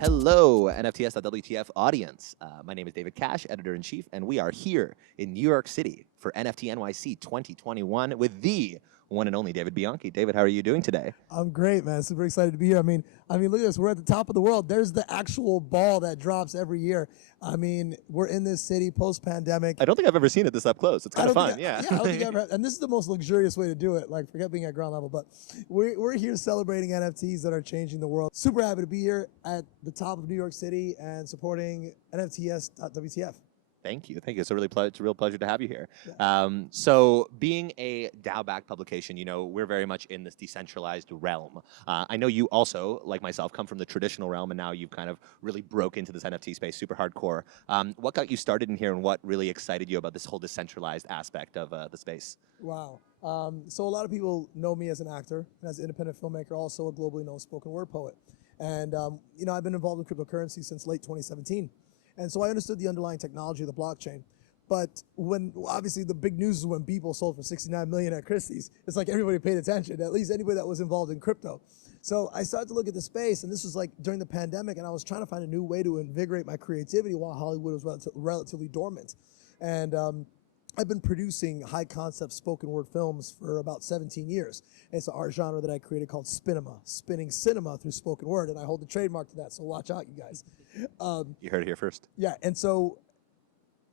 Hello, NFTS.WTF audience. My name is David Cash, Editor-in-Chief, and we are here in New York City for NFT.NYC 2021 with the one and only David Bianchi. David, how are you doing today? I'm great, man. Super excited to be here. I mean, look at this. We're at the top of the world. There's the actual ball that drops every year. I mean, we're in this city post-pandemic. I don't think I've ever seen it this up close. It's kind of fun, yeah. I don't think I've ever, and this is the most luxurious way to do it. Like, forget being at ground level, but we're here celebrating NFTs that are changing the world. Super happy to be here at the top of New York City and supporting NFTS.WTF. Thank you. Thank you. It's a real pleasure to have you here. Yeah. So being a DAO-backed publication, you know, we're very much in this decentralized realm. I know you also, like myself, come from the traditional realm, and now you've kind of really broke into this NFT space super hardcore. What got you started in here, and what really excited you about this whole decentralized aspect of the space? Wow. So a lot of people know me as an actor and as an independent filmmaker, also a globally known spoken word poet. And, you know, I've been involved in cryptocurrency since late 2017. And so I understood the underlying technology of the blockchain. But when, obviously the big news is when Beeple sold for 69 million at Christie's. It's like everybody paid attention, at least anybody that was involved in crypto. So I started to look at the space, and this was like during the pandemic, and I was trying to find a new way to invigorate my creativity while Hollywood was relatively dormant. And I've been producing high concept spoken word films for about 17 years. It's an art genre that I created called Spinema, spinning cinema through spoken word, and I hold the trademark to that, so watch out, you guys. You heard it here first. Yeah, and so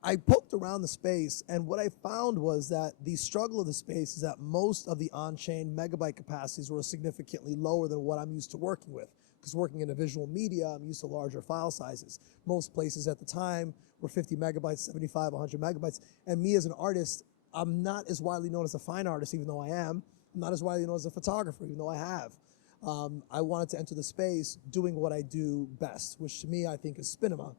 I poked around the space, and what I found was that the struggle of the space is that most of the on-chain megabyte capacities were significantly lower than what I'm used to working with. Because working in a visual media, I'm used to larger file sizes. Most places at the time were 50 megabytes, 75, 100 megabytes. And me as an artist, I'm not as widely known as a fine artist, even though I am. I'm not as widely known as a photographer, even though I have. I wanted to enter the space doing what I do best, which to me I think is Spinema,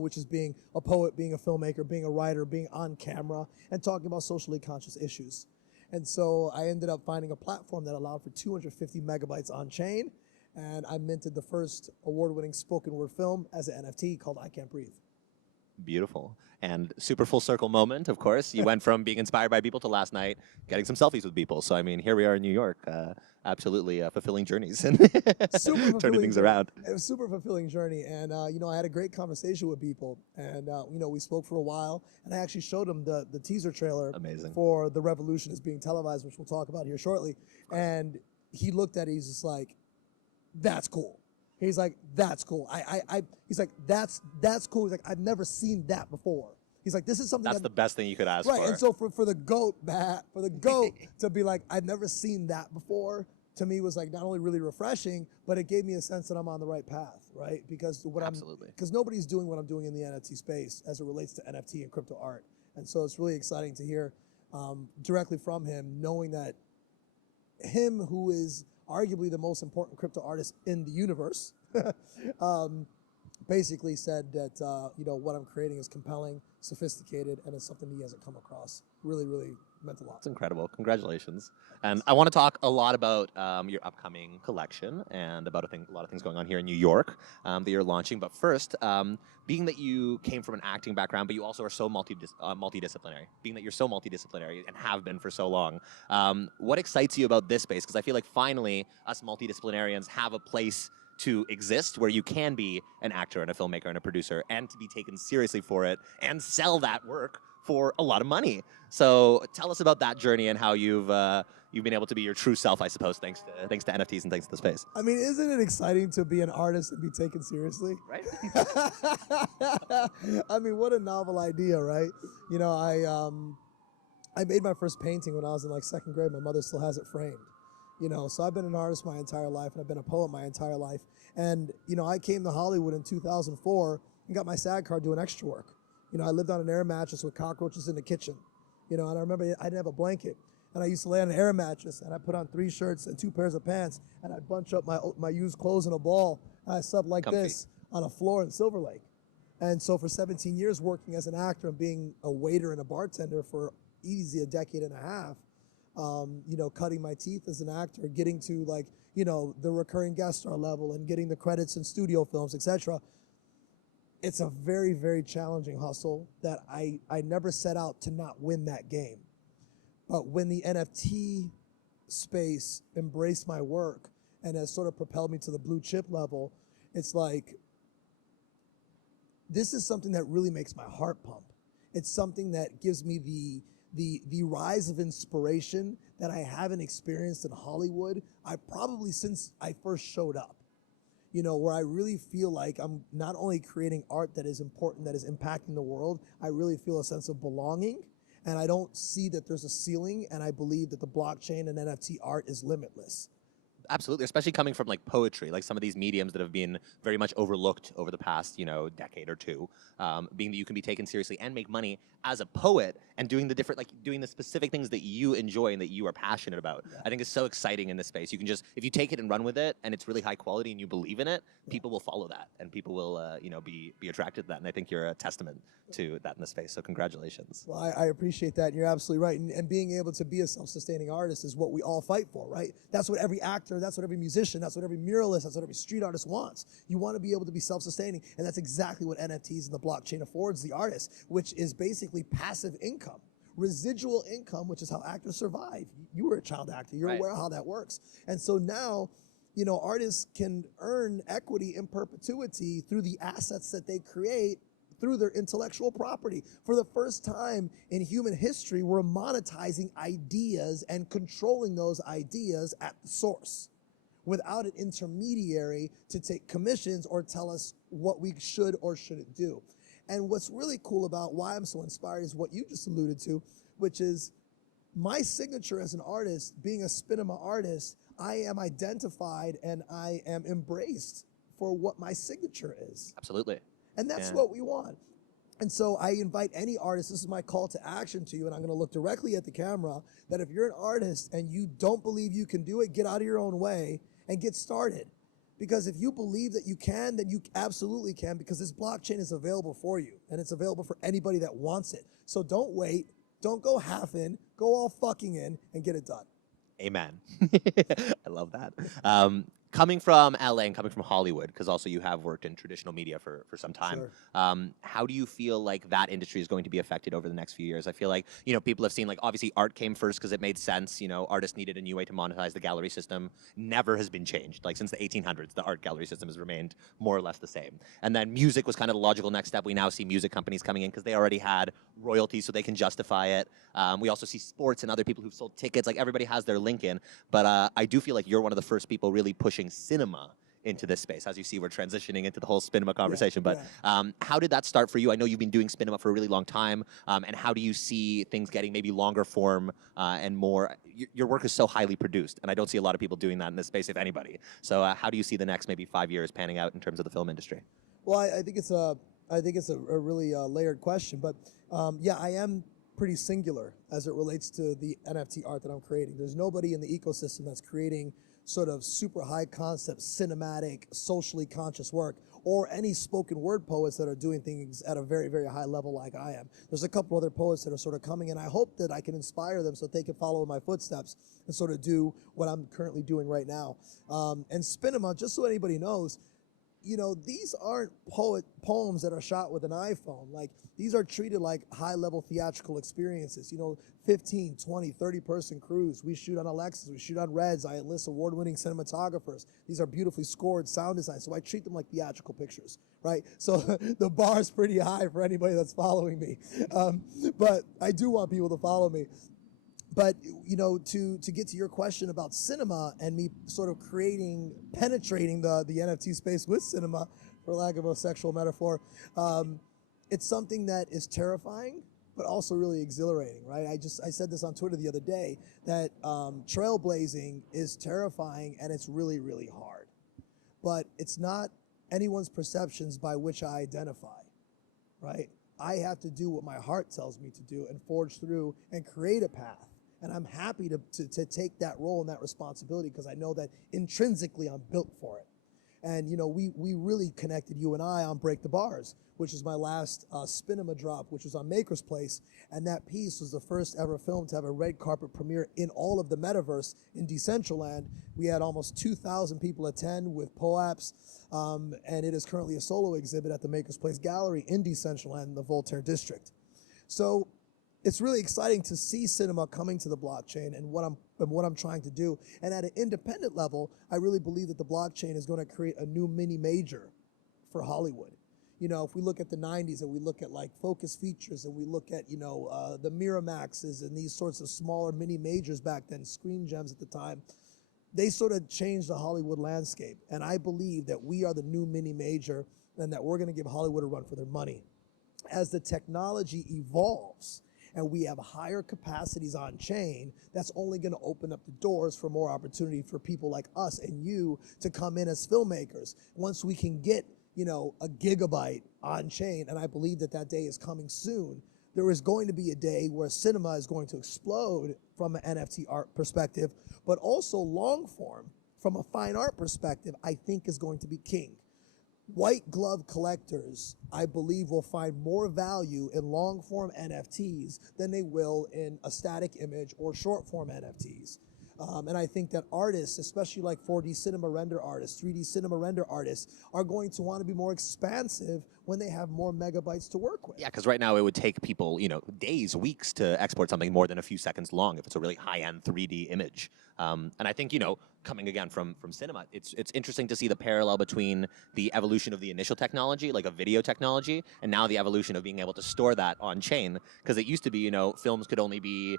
which is being a poet, being a filmmaker, being a writer, being on camera, and talking about socially conscious issues. And so I ended up finding a platform that allowed for 250 megabytes on chain, and I minted the first award-winning spoken word film as an NFT called I Can't Breathe. Beautiful. And super full circle moment, of course. You went from being inspired by people to last night getting some selfies with people. So, I mean, here we are in New York, absolutely fulfilling journeys and turning things around. It was a super fulfilling journey. And, you know, I had a great conversation with people. And, you know, we spoke for a while. And I actually showed him the teaser trailer for The Revolution is being televised, which we'll talk about here shortly. And he looked at it, he's just like, that's cool. He's like, that's cool. He's like, that's cool. He's like, I've never seen that before. He's like, this is something that's the best thing you could ask for. Right, and so for the GOAT, to be like, I've never seen that before, to me was like not only really refreshing, but it gave me a sense that I'm on the right path, right? Because because nobody's doing what I'm doing in the NFT space as it relates to NFT and crypto art. And so it's really exciting to hear directly from him, knowing that him, who is arguably the most important crypto artist in the universe, basically said that you know, what I'm creating is compelling, sophisticated, and it's something he hasn't come across. Really, really meant a lot. It's incredible. Congratulations. And I want to talk a lot about your upcoming collection and about a lot of things going on here in New York that you're launching. But first, being that you came from an acting background, but you also are so multidisciplinary, being that you're so multidisciplinary and have been for so long, what excites you about this space? Because I feel like finally us multidisciplinarians have a place to exist where you can be an actor and a filmmaker and a producer and to be taken seriously for it and sell that work for a lot of money. So tell us about that journey and how you've been able to be your true self, I suppose, thanks to NFTs and thanks to the space. I mean, isn't it exciting to be an artist and be taken seriously? Right. I mean, what a novel idea, right? You know, I made my first painting when I was in like second grade. My mother still has it framed. You know, so I've been an artist my entire life, and I've been a poet my entire life. And, you know, I came to Hollywood in 2004 and got my SAG card doing extra work. You know, I lived on an air mattress with cockroaches in the kitchen. You know, and I remember I didn't have a blanket. And I used to lay on an air mattress, and I put on 3 shirts and 2 pairs of pants, and I'd bunch up my used clothes in a ball, and I slept like this on a floor in Silver Lake. And so for 17 years working as an actor and being a waiter and a bartender for easy a decade and a half, you know, cutting my teeth as an actor, getting to like, you know, the recurring guest star level and getting the credits in studio films, etc. It's a very, very challenging hustle that I never set out to not win that game. But when the NFT space embraced my work and has sort of propelled me to the blue chip level, it's like, this is something that really makes my heart pump. It's something that gives me the rise of inspiration that I haven't experienced in Hollywood. I probably since I first showed up, you know, where I really feel like I'm not only creating art that is important, that is impacting the world, I really feel a sense of belonging. And I don't see that there's a ceiling, and I believe that the blockchain and NFT art is limitless. Absolutely, especially coming from like poetry, like some of these mediums that have been very much overlooked over the past, you know, decade or two. Being that you can be taken seriously and make money as a poet and doing the different, like doing the specific things that you enjoy and that you are passionate about. Yeah. I think it's so exciting in this space. You can just, if you take it and run with it, and it's really high quality and you believe in it, people will follow that, and people will, you know, be attracted to that. And I think you're a testament to that in the space. So congratulations. Well, I appreciate that, and you're absolutely right. And being able to be a self-sustaining artist is what we all fight for, right? That's what every actor, that's what every musician, that's what every muralist, that's what every street artist wants. You want to be able to be self-sustaining, and that's exactly what NFTs and the blockchain affords the artist, which is basically passive income. Residual income, which is how actors survive. You were a child actor. You're aware of how that works. And so now, you know, artists can earn equity in perpetuity through the assets that they create through their intellectual property. For the first time in human history, we're monetizing ideas and controlling those ideas at the source without an intermediary to take commissions or tell us what we should or shouldn't do. And what's really cool about why I'm so inspired is what you just alluded to, which is my signature as an artist, being a Spinema artist, I am identified and I am embraced for what my signature is. Absolutely. And that's what we want. And so I invite any artist, this is my call to action to you, and I'm gonna look directly at the camera, that if you're an artist and you don't believe you can do it, get out of your own way and get started. Because if you believe that you can, then you absolutely can, because this blockchain is available for you, and it's available for anybody that wants it. So don't wait, don't go half in, go all fucking in and get it done. Amen. I love that. Coming from LA and coming from Hollywood, because also you have worked in traditional media for some time, Sure. how do you feel like that industry is going to be affected over the next few years? I feel like, you know, people have seen, like, obviously art came first because it made sense. You know, artists needed a new way to monetize. The gallery system never has been changed. Like, since the 1800s, the art gallery system has remained more or less the same. And then music was kind of the logical next step. We now see music companies coming in because they already had royalties, so they can justify it. We also see sports and other people who've sold tickets. Like, everybody has their link in. But I do feel like you're one of the first people really pushing cinema into this space. As you see, we're transitioning into the whole Spinema conversation. But how did that start for you? I know you've been doing Spinema for a really long time. And how do you see things getting maybe longer form and more? Your work is so highly produced, and I don't see a lot of people doing that in this space, if anybody. So how do you see the next maybe 5 years panning out in terms of the film industry? Well, I think it's a really layered question, but yeah, I am pretty singular as it relates to the NFT art that I'm creating. There's nobody in the ecosystem that's creating sort of super high concept, cinematic, socially conscious work, or any spoken word poets that are doing things at a very, very high level like I am. There's a couple other poets that are sort of coming, and I hope that I can inspire them so that they can follow in my footsteps and sort of do what I'm currently doing right now. And Spinema, just so anybody knows, you know, these aren't poems that are shot with an iPhone. Like, these are treated like high-level theatrical experiences. You know, 15, 20, 30-person crews. We shoot on Alexas. We shoot on Reds. I enlist award-winning cinematographers. These are beautifully scored sound design. So I treat them like theatrical pictures, right? So the bar is pretty high for anybody that's following me. But I do want people to follow me. But, you know, to get to your question about cinema and me sort of penetrating the NFT space with cinema, for lack of a sexual metaphor, it's something that is terrifying, but also really exhilarating, right? I said this on Twitter the other day, that trailblazing is terrifying and it's really, really hard. But it's not anyone's perceptions by which I identify, right? I have to do what my heart tells me to do and forge through and create a path. And I'm happy to take that role and that responsibility, because I know that intrinsically I'm built for it. And, you know, we really connected, you and I, on Break the Bars, which is my last Spinema drop, which was on Maker's Place. And that piece was the first ever film to have a red carpet premiere in all of the metaverse in Decentraland. We had almost 2,000 people attend with POAPs. And it is currently a solo exhibit at the Maker's Place Gallery in Decentraland in the Voltaire District. So it's really exciting to see cinema coming to the blockchain and what I'm trying to do. And at an independent level, I really believe that the blockchain is going to create a new mini major for Hollywood. You know, if we look at the 90s and we look at like Focus Features and we look at, you know, the Miramaxes and these sorts of smaller mini majors back then, Screen Gems at the time, they sort of changed the Hollywood landscape. And I believe that we are the new mini major and that we're going to give Hollywood a run for their money. As the technology evolves and we have higher capacities on chain, that's only going to open up the doors for more opportunity for people like us and you to come in as filmmakers. Once we can get, you know, a gigabyte on chain, and I believe that that day is coming soon, there is going to be a day where cinema is going to explode from an NFT art perspective, but also long form from a fine art perspective, I think is going to be king. White glove collectors, I believe, will find more value in long form NFTs than they will in a static image or short form NFTs. And I think that artists, especially like 4D cinema render artists, 3D cinema render artists, are going to want to be more expansive when they have more megabytes to work with. Yeah, because right now it would take people, you know, days, weeks to export something more than a few seconds long if it's a really high-end 3D image. And I think, you know, coming again from cinema, it's interesting to see the parallel between the evolution of the initial technology, like a video technology, and now the evolution of being able to store that on chain. Because it used to be, you know, films could only be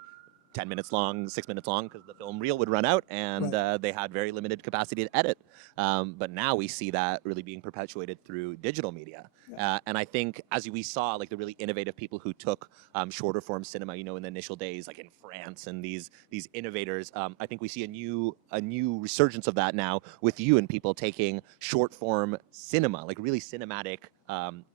10 minutes long, 6 minutes long, because the film reel would run out, and they had very limited capacity to edit. But now we see that really being perpetuated through digital media. And I think as we saw, like the really innovative people who took shorter form cinema, you know, in the initial days, like in France and these innovators, I think we see a new resurgence of that now with you and people taking short form cinema, like really cinematic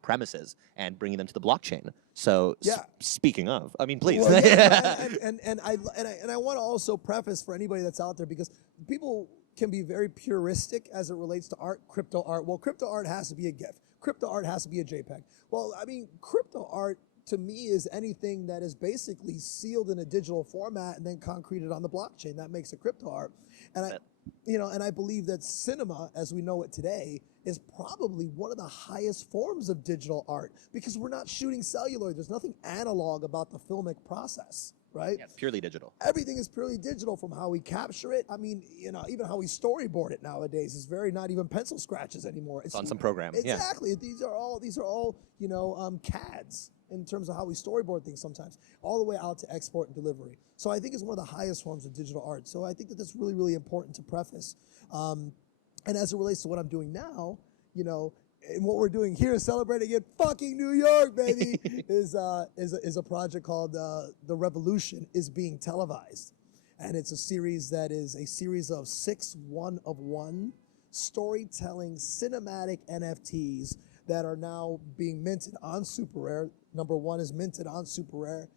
premises, and bringing them to the blockchain. So speaking of, I mean, please. Well, and I want to also preface for anybody that's out there, because people can be very puristic as it relates to art, crypto art. Well, crypto art has to be a GIF. Crypto art has to be a JPEG. Well, I mean, crypto art to me is anything that is basically sealed in a digital format and then concreted on the blockchain. That makes it crypto art. And I believe that cinema, as we know it today, is probably one of the highest forms of digital art, because we're not shooting celluloid. There's nothing analog about the filmic process, right? Yeah, it's purely digital. Everything is purely digital, from how we capture it. I mean, you know, even how we storyboard it nowadays is very not even pencil scratches anymore. It's on some program. Exactly. Yeah. These are all you know, CADs in terms of how we storyboard things sometimes, all the way out to export and delivery. So I think it's one of the highest forms of digital art. So I think that that's really, really important to preface. And as it relates to what I'm doing now, you know, and what we're doing here, celebrating in fucking New York, baby, is a project called The Revolution is being televised. And it's a series that is a series of 6 one-of-one storytelling cinematic NFTs that are now being minted on Super Rare. Number 1 is minted on Super Rare,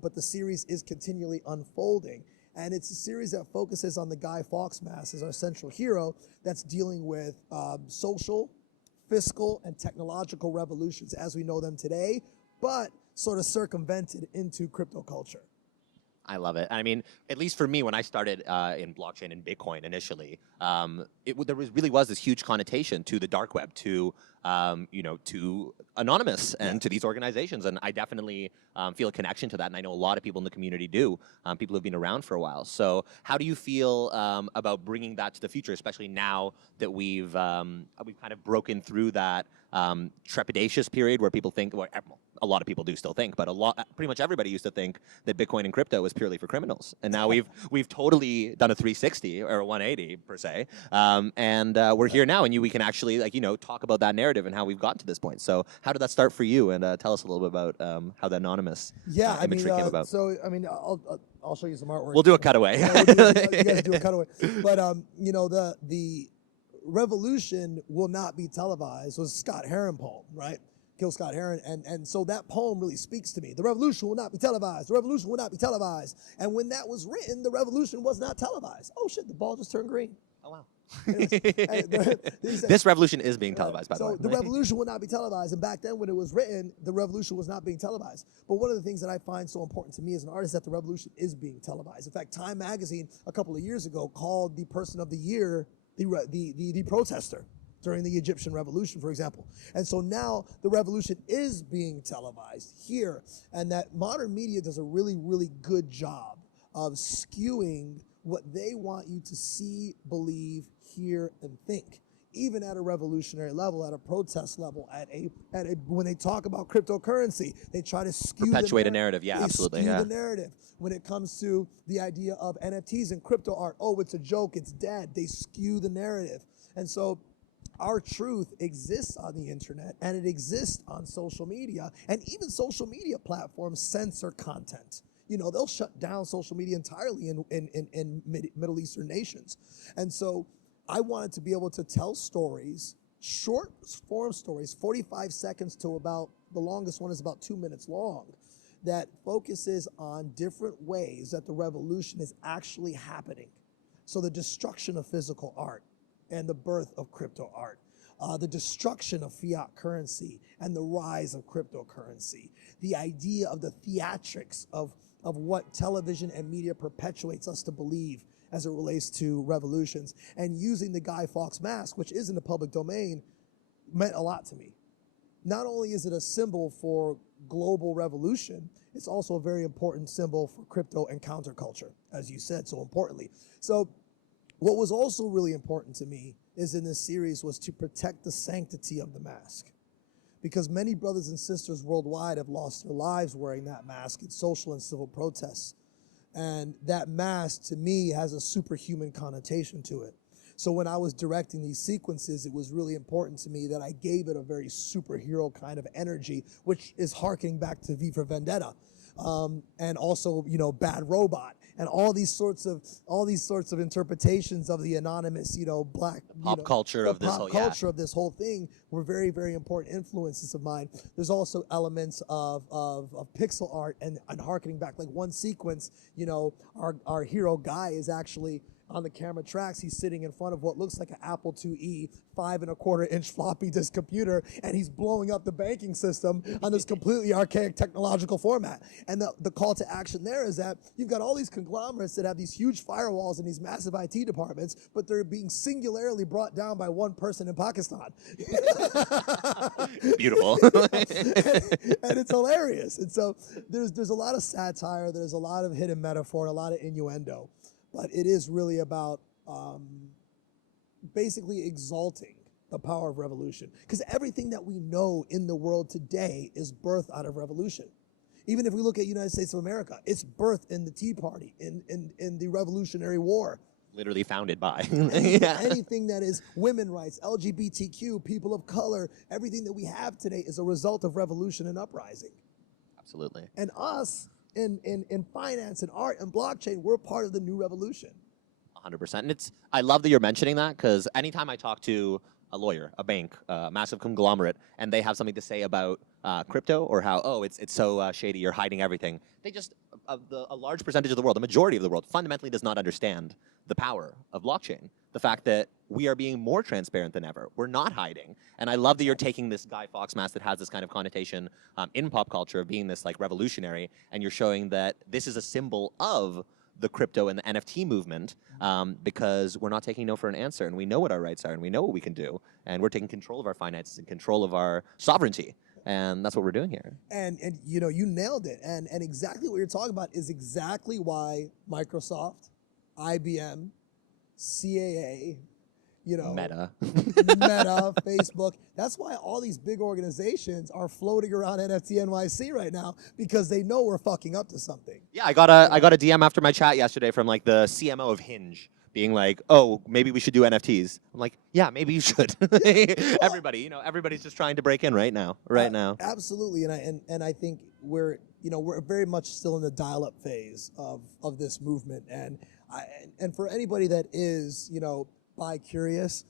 but the series is continually unfolding. And it's a series that focuses on the Guy Fawkes mask as our central hero that's dealing with social, fiscal, and technological revolutions as we know them today, but sort of circumvented into crypto culture. I love it. I mean, at least for me, when I started in blockchain and Bitcoin initially, there really was this huge connotation to the dark web, to you know, to anonymous and to these organizations, and I definitely feel a connection to that, and I know a lot of people in the community do. People who've been around for a while. So, how do you feel about bringing that to the future, especially now that we've kind of broken through that trepidatious period where people think, well, a lot of people do still think, but pretty much everybody used to think that Bitcoin and crypto was purely for criminals, and now we've totally done a 360 or a 180 per se, and we're here now, and we can actually, like, you know, talk about that narrative and how we've gotten to this point. So how did that start for you? And tell us a little bit about how the anonymous imagery came about. So I mean, I'll show you some artwork. We'll do a cutaway. You guys do a cutaway. But you know, the revolution will not be televised was Scott Heron poem, right? Kill Scott Heron, and so that poem really speaks to me. The revolution will not be televised. The revolution will not be televised. And when that was written, the revolution was not televised. Oh shit, the ball just turned green. Oh wow. This revolution is being televised, by the way. So the revolution will not be televised, and back then when it was written, the revolution was not being televised. But one of the things that I find so important to me as an artist is that the revolution is being televised. In fact, Time Magazine a couple of years ago called the person of the year the protester. during the Egyptian revolution, for example. And so now the revolution is being televised here, and that modern media does a really, really good job of skewing what they want you to see, believe, hear, and think. Even at a revolutionary level, at a protest level, when they talk about cryptocurrency, they try to perpetuate a narrative. Yeah, they absolutely. skew Yeah. the narrative. When it comes to the idea of NFTs and crypto art, oh, it's a joke, it's dead. They skew the narrative. And so our truth exists on the internet, and it exists on social media, and even social media platforms censor content. You know, they'll shut down social media entirely in Middle Eastern nations. And so I wanted to be able to tell stories, short form stories, 45 seconds to about, the longest one is about 2 minutes long, that focuses on different ways that the revolution is actually happening. So the destruction of physical art and the birth of crypto art, the destruction of fiat currency and the rise of cryptocurrency, the idea of the theatrics of what television and media perpetuates us to believe as it relates to revolutions, and using the Guy Fawkes mask, which is in the public domain, meant a lot to me. Not only is it a symbol for global revolution, it's also a very important symbol for crypto and counterculture, as you said so importantly. So what was also really important to me is in this series was to protect the sanctity of the mask, because many brothers and sisters worldwide have lost their lives wearing that mask in social and civil protests. And that mask, to me, has a superhuman connotation to it. So when I was directing these sequences, it was really important to me that I gave it a very superhero kind of energy, which is harkening back to V for Vendetta, and also, you know, Bad Robot, and all these sorts of interpretations of the anonymous, you know, black Pop culture of this whole, yeah. culture of this whole thing were very, very important influences of mine. There's also elements of pixel art and harkening back, like one sequence, you know, our hero Guy is actually on the camera tracks. He's sitting in front of what looks like an Apple IIe 5.25-inch floppy disk computer, and he's blowing up the banking system on this completely archaic technological format. And the call to action there is that you've got all these conglomerates that have these huge firewalls and these massive IT departments, but they're being singularly brought down by one person in Pakistan. Beautiful. And it's hilarious. And so there's a lot of satire, there's a lot of hidden metaphor, a lot of innuendo. But it is really about basically exalting the power of revolution. Because everything that we know in the world today is birthed out of revolution. Even if we look at United States of America, it's birthed in the Tea Party, in the Revolutionary War. Literally founded by. Anything that is women rights, LGBTQ, people of color, everything that we have today is a result of revolution and uprising. Absolutely. And us, in finance and art and blockchain, we're part of the new revolution. 100%. And I love that you're mentioning that, because anytime I talk to a lawyer, a bank, a massive conglomerate, and they have something to say about crypto, or how, oh, it's so shady, you're hiding everything, they just, a large percentage of the world, the majority of the world, fundamentally does not understand the power of blockchain. The fact that we are being more transparent than ever. We're not hiding. And I love that you're taking this Guy Fawkes mask that has this kind of connotation in pop culture of being this like revolutionary, and you're showing that this is a symbol of the crypto and the NFT movement, because we're not taking no for an answer, and we know what our rights are, and we know what we can do, and we're taking control of our finances and control of our sovereignty. And that's what we're doing here. And you know, you nailed it. And exactly what you're talking about is exactly why Microsoft, IBM, CAA, you know, Meta, Facebook. That's why all these big organizations are floating around NFT.NYC right now, because they know we're fucking up to something. Yeah, I got a DM after my chat yesterday from like the CMO of Hinge, being like, "Oh, maybe we should do NFTs." I'm like, "Yeah, maybe you should." Everybody, you know, everybody's just trying to break in right now. Absolutely, and I think we're very much still in the dial-up phase of this movement, and for anybody that is, you know, bi-curious,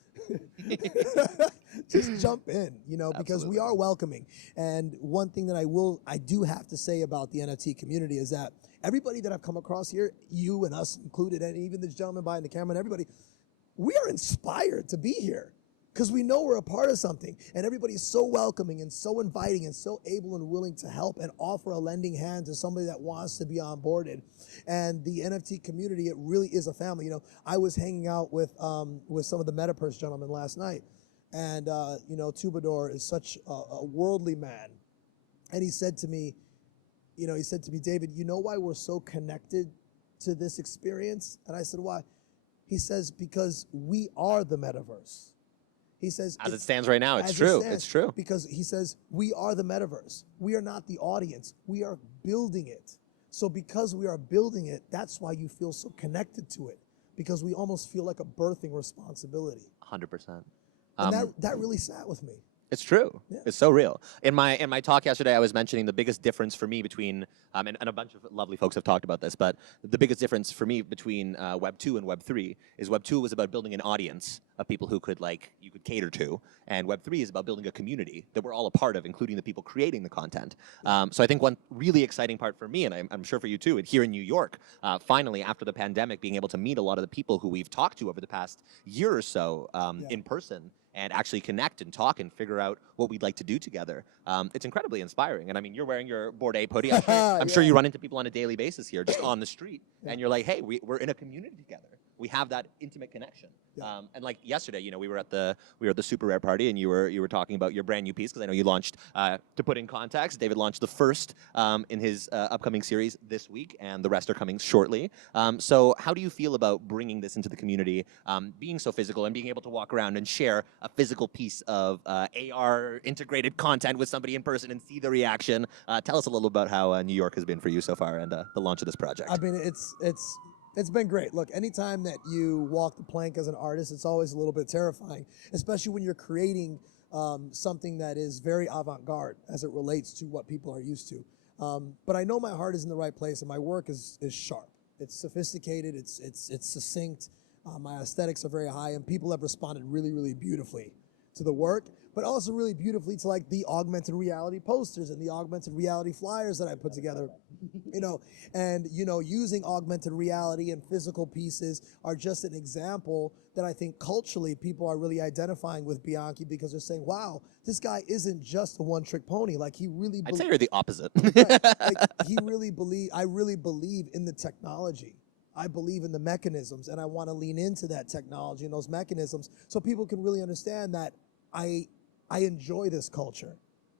just jump in, you know, because we are welcoming. And one thing that I do have to say about the NFT community is that everybody that I've come across here, you and us included, and even this gentleman behind the camera and everybody, we are inspired to be here because we know we're a part of something, and everybody's so welcoming and so inviting and so able and willing to help and offer a lending hand to somebody that wants to be onboarded. And the NFT community, it really is a family. You know, I was hanging out with some of the Metaverse gentlemen last night, And you know, Tubador is such a worldly man, and he said to me, you know, he said to me, David, you know why we're so connected to this experience? And I said, why? He says, because we are the metaverse. He says, As it stands right now, it's true. It's true. Because he says, we are the metaverse. We are not the audience. We are building it. So because we are building it, that's why you feel so connected to it, because we almost feel like a birthing responsibility. 100%. And that really sat with me. It's true. Yeah. It's so real. In my talk yesterday, I was mentioning the biggest difference for me between, and a bunch of lovely folks have talked about this, but the biggest difference for me between Web 2 and Web 3 is Web 2 was about building an audience of people who could you could cater to, and Web 3 is about building a community that we're all a part of, including the people creating the content. So I think one really exciting part for me, and I'm sure for you too, here in New York, finally after the pandemic, being able to meet a lot of the people who we've talked to over the past year or so in person, and actually connect and talk and figure out what we'd like to do together. It's incredibly inspiring. And I mean, you're wearing your Bored Ape hoodie. I'm sure you run into people on a daily basis here, just on the street, and you're like, hey, we're in a community together. We have that intimate connection. And like yesterday, you know, we were at the Super Rare party, and you were talking about your brand new piece, because I know you launched, to put in context, David launched the first in his upcoming series this week, and the rest are coming shortly. So how do you feel about bringing this into the community, being so physical and being able to walk around and share a physical piece of AR integrated content with somebody in person and see the reaction? Tell us a little about how New York has been for you so far, and the launch of this project. I mean, it's been great. Look, anytime that you walk the plank as an artist, it's always a little bit terrifying, especially when you're creating something that is very avant-garde as it relates to what people are used to. But I know my heart is in the right place, and my work is sharp. It's sophisticated. It's succinct. My aesthetics are very high, and people have responded really, really beautifully to the work, but also really beautifully to like the augmented reality posters and the augmented reality flyers that I put together, you know, and, you know, using augmented reality and physical pieces are just an example that I think culturally people are really identifying with Bianchi, because they're saying, wow, this guy isn't just a one-trick pony. Like, he really I'd say you're the opposite. like, I really believe in the technology. I believe in the mechanisms, and I want to lean into that technology and those mechanisms so people can really understand that I enjoy this culture,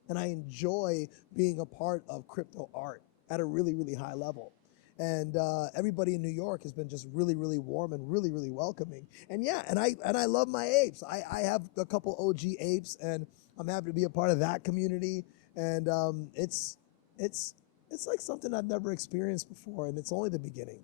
and I enjoy being a part of crypto art at a really, really high level. And everybody in New York has been just really, really warm and really, really welcoming. And yeah, and I love my apes. I have a couple OG apes, and I'm happy to be a part of that community. And it's like something I've never experienced before, and it's only the beginning.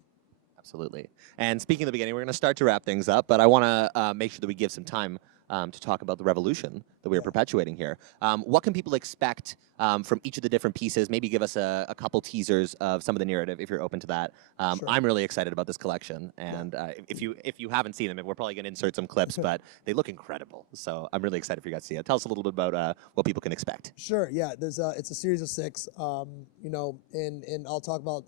Absolutely. And speaking of the beginning, we're going to start to wrap things up, but I want to make sure that we give some time to talk about the revolution that we are perpetuating here. What can people expect from each of the different pieces? Maybe give us a couple teasers of some of the narrative, if you're open to that. Sure. I'm really excited about this collection, and if you haven't seen them, we're probably going to insert some clips, but they look incredible. So I'm really excited for you guys to see it. Tell us a little bit about what people can expect. Sure. Yeah. It's a series of 6. You know, and I'll talk about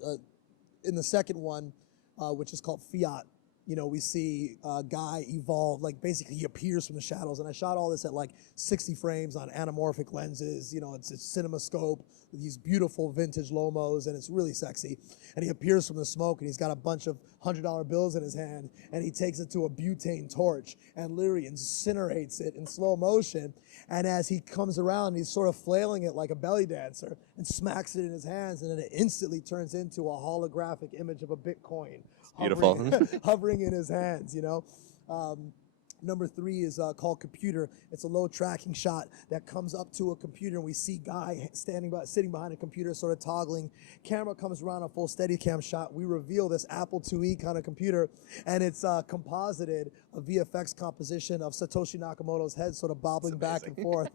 in the second one, which is called Fiat. You know, we see a guy evolve, like basically he appears from the shadows. And I shot all this at like 60 frames on anamorphic lenses. You know, it's CinemaScope with these beautiful vintage Lomos, and it's really sexy. And he appears from the smoke, and he's got a bunch of $100 bills in his hand, and he takes it to a butane torch and literally incinerates it in slow motion. And as he comes around, he's sort of flailing it like a belly dancer and smacks it in his hands, and then it instantly turns into a holographic image of a Bitcoin. Beautiful. Hovering in his hands, you know. Number 3 is called Computer. It's a low tracking shot that comes up to a computer, and we see guy sitting behind a computer, sort of toggling. Camera comes around, a full Steadicam shot. We reveal this Apple IIe kind of computer, and it's composited a VFX composition of Satoshi Nakamoto's head sort of bobbling back and forth,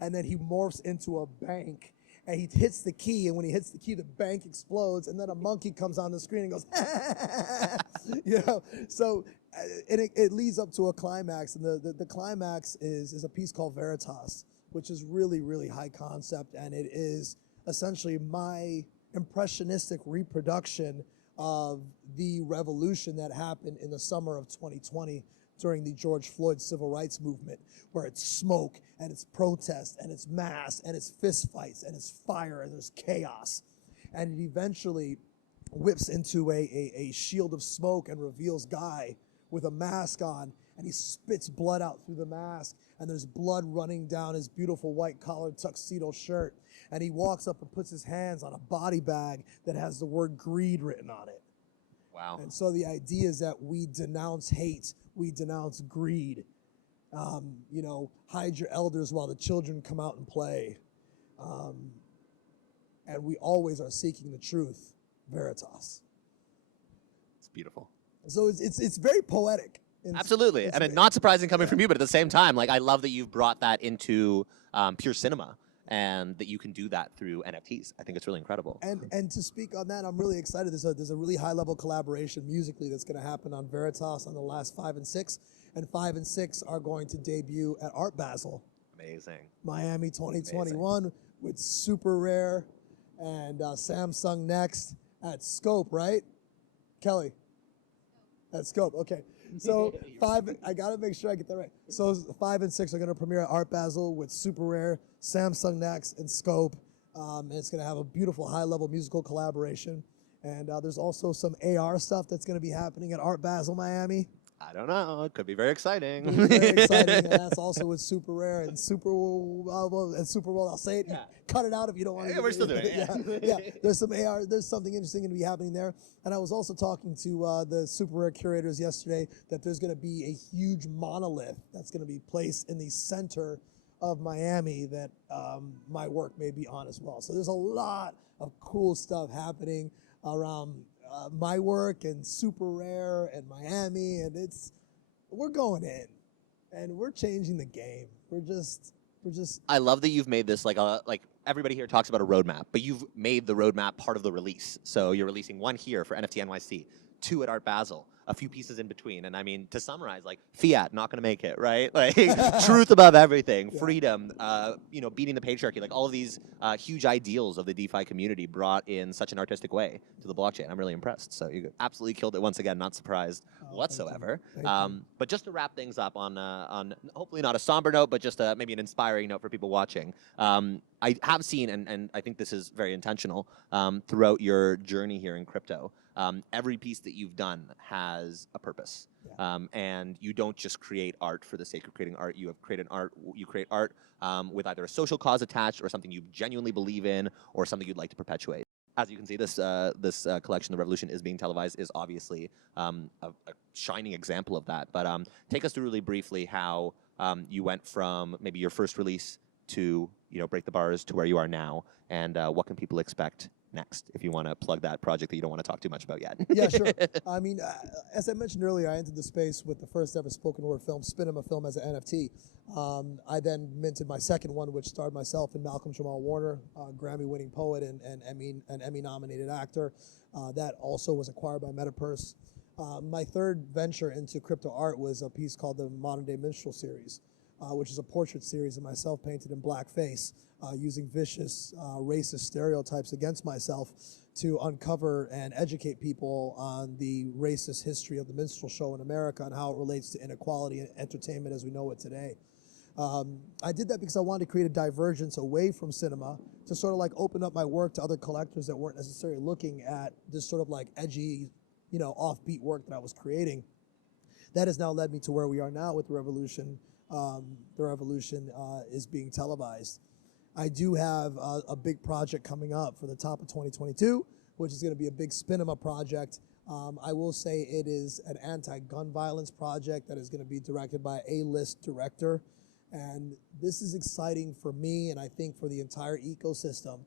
and then he morphs into a bank. And he hits the key, and when he hits the key, the bank explodes, and then a monkey comes on the screen and goes, you know. So it leads up to a climax, and the climax is a piece called Veritas, which is really, really high concept, and it is essentially my impressionistic reproduction of the revolution that happened in the summer of 2020 during the George Floyd civil rights movement, where it's smoke and it's protest and it's mass and it's fistfights and it's fire and there's chaos. And it eventually whips into a shield of smoke and reveals Guy with a mask on, and he spits blood out through the mask, and there's blood running down his beautiful white collared tuxedo shirt, and he walks up and puts his hands on a body bag that has the word greed written on it. Wow. And so the idea is that we denounce hate, we denounce greed. You know, hide your elders while the children come out and play. And we always are seeking the truth, veritas. It's beautiful. So it's very poetic. Absolutely, and it's not surprising coming from you, but at the same time, like I love that you've brought that into pure cinema, and that you can do that through NFTs. I think it's really incredible. And to speak on that, I'm really excited. There's a really high level collaboration musically that's going to happen on Veritas on the last 5 and 6, and 5 and 6 are going to debut at Art Basel. Amazing. Miami 2021 with Super Rare and Samsung Next at Scope, right? Kelly? At Scope, okay. So 5, I gotta make sure I get that right. So 5 and 6 are gonna premiere at Art Basel with Super Rare, Samsung Next, and Scope. And it's gonna have a beautiful high-level musical collaboration. And there's also some AR stuff that's gonna be happening at Art Basel, Miami. I don't know. It could be very exciting. Very exciting, and that's also with Super Rare and Super World. I'll say it. Yeah. Cut it out if you don't want to. Yeah, we're still doing it. Yeah. There's some AR. There's something interesting going to be happening there. And I was also talking to the Super Rare curators yesterday that there's going to be a huge monolith that's going to be placed in the center of Miami that my work may be on as well. So there's a lot of cool stuff happening around my work and Super Rare and Miami, and we're going in, and we're changing the game. We're just. I love that you've made this like everybody here talks about a roadmap, but you've made the roadmap part of the release. So you're releasing one here for NFT.NYC, 2 at Art Basel, a few pieces in between. And I mean, to summarize, like fiat, not going to make it, right? Like truth above everything, freedom, you know, beating the patriarchy, like all of these huge ideals of the DeFi community brought in such an artistic way to the blockchain. I'm really impressed. So you absolutely killed it once again, not surprised whatsoever. Thank you. But just to wrap things up on hopefully not a somber note, but just maybe an inspiring note for people watching. I have seen, and I think this is very intentional, throughout your journey here in crypto, every piece that you've done has a purpose. Yeah. And you don't just create art for the sake of creating art. You create art with either a social cause attached or something you genuinely believe in or something you'd like to perpetuate. As you can see, this collection, The Revolution is Being Televised, is obviously a shining example of that. But take us through really briefly how you went from maybe your first release to Break the Bars to where you are now, and what can people expect next, if you want to plug that project that you don't want to talk too much about yet. Yeah, sure. I mean, as I mentioned earlier, I entered the space with the first ever spoken word film, Spinema Film, as an NFT. I then minted my second one, which starred myself and Malcolm Jamal Warner, Grammy-winning poet and Emmy-nominated actor. That also was acquired by Metapurse. My third venture into crypto art was a piece called the Modern Day Minstrel Series, which is a portrait series of myself painted in blackface, using vicious, racist stereotypes against myself to uncover and educate people on the racist history of the minstrel show in America and how it relates to inequality and entertainment as we know it today. I did that because I wanted to create a divergence away from cinema to sort of like open up my work to other collectors that weren't necessarily looking at this sort of like edgy, offbeat work that I was creating. That has now led me to where we are now with The Revolution. The Revolution is being televised. I do have a big project coming up for the top of 2022, which is going to be a big Spinema project. I will say it is an anti-gun violence project that is going to be directed by an A-list director. And this is exciting for me and I think for the entire ecosystem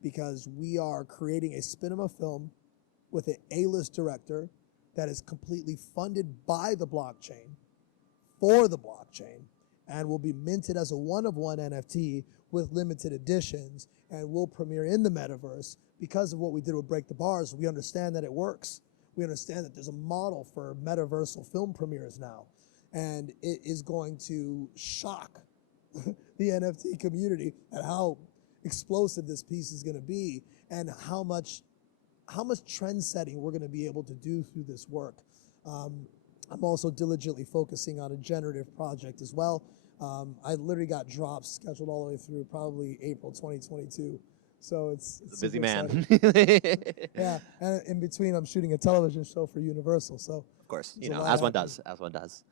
because we are creating a Spinema film with an A-list director that is completely funded by the blockchain, for the blockchain, and will be minted as a one-of-one NFT with limited editions and will premiere in the metaverse. Because of what we did with Break the Bars, we understand that it works. We understand that there's a model for metaversal film premieres now, and it is going to shock the NFT community at how explosive this piece is going to be and how much trend setting we're going to be able to do through this work. I'm also diligently focusing on a generative project as well. I literally got drops scheduled all the way through probably April 2022. So it's a busy man. Yeah, and in between I'm shooting a television show for Universal. So course. It's You a know, lot as one happening. does, as one does.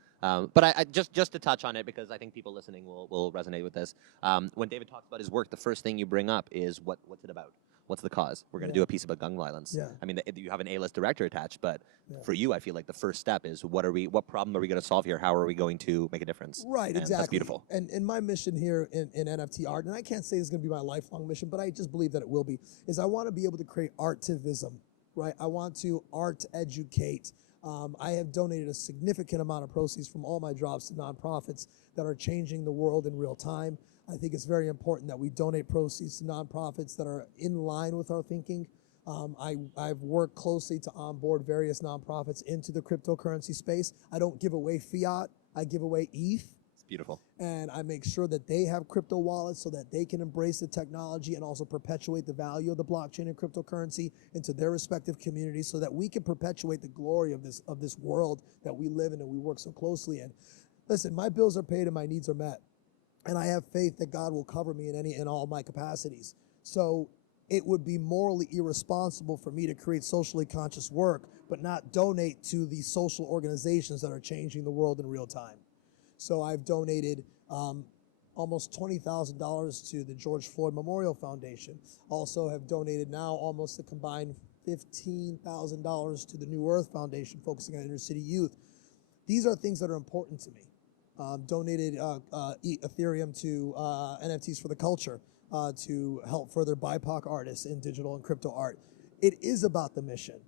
But I just to touch on it, because I think people listening will resonate with this. When David talks about his work, the first thing you bring up is what's it about? What's the cause? We're going to Yeah. do a piece about gun violence. Yeah. I mean, you have an A-list director attached, but Yeah. for you, I feel like the first step is what problem are we going to solve here? How are we going to make a difference? Right, And exactly. That's beautiful. And my mission here in NFT art, and I can't say it's going to be my lifelong mission, but I just believe that it will be, is I want to be able to create artivism, right? I want to art educate. I have donated a significant amount of proceeds from all my drops to nonprofits that are changing the world in real time. I think it's very important that we donate proceeds to nonprofits that are in line with our thinking. I've worked closely to onboard various nonprofits into the cryptocurrency space. I don't give away fiat, I give away ETH. It's beautiful. And I make sure that they have crypto wallets so that they can embrace the technology and also perpetuate the value of the blockchain and cryptocurrency into their respective communities so that we can perpetuate the glory of this world that we live in and we work so closely in. Listen, my bills are paid and my needs are met. And I have faith that God will cover me in all my capacities. So it would be morally irresponsible for me to create socially conscious work, but not donate to the social organizations that are changing the world in real time. So I've donated almost $20,000 to the George Floyd Memorial Foundation. Also have donated now almost a combined $15,000 to the New Earth Foundation, focusing on inner city youth. These are things that are important to me. Donated Ethereum to NFTs for the culture to help further BIPOC artists in digital and crypto art. It is about the mission.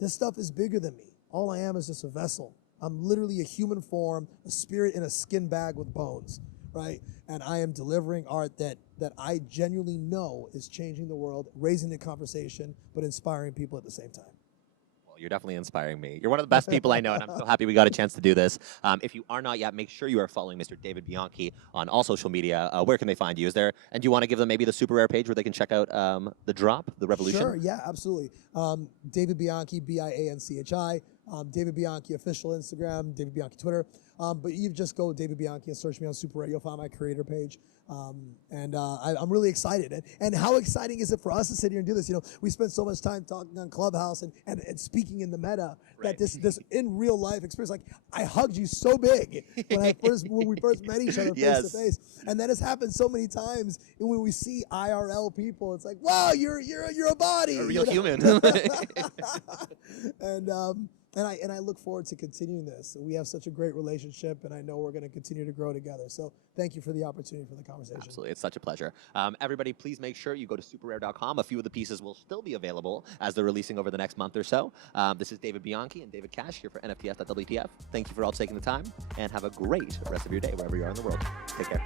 This stuff is bigger than me. All I am is just a vessel. I'm literally a human form, a spirit in a skin bag with bones, right? And I am delivering art that I genuinely know is changing the world, raising the conversation, but inspiring people at the same time. You're definitely inspiring me. You're one of the best people I know, and I'm so happy we got a chance to do this. If you are not yet, make sure you are following Mr. David Bianchi on all social media. Where can they find you? And do you want to give them maybe the super rare page where they can check out the drop, the revolution? Sure, yeah, absolutely. David Bianchi, Bianchi. David Bianchi official Instagram, David Bianchi Twitter. But you just go David Bianchi and search me on Super Rare. You'll find my creator page. I'm really excited. And how exciting is it for us to sit here and do this? You know, we spent so much time talking on Clubhouse and speaking in the meta that this in real life experience, like I hugged you so big when we first met each other face to face. And that has happened so many times. And when we see IRL people, it's like, wow, you're a body. A real human. And I look forward to continuing this. We have such a great relationship, and I know we're going to continue to grow together. So thank you for the opportunity for the conversation. Absolutely. It's such a pleasure. Everybody, please make sure you go to superrare.com. A few of the pieces will still be available as they're releasing over the next month or so. This is David Bianchi and David Cash here for NFTS.WTF. Thank you for all taking the time, and have a great rest of your day wherever you are in the world. Take care.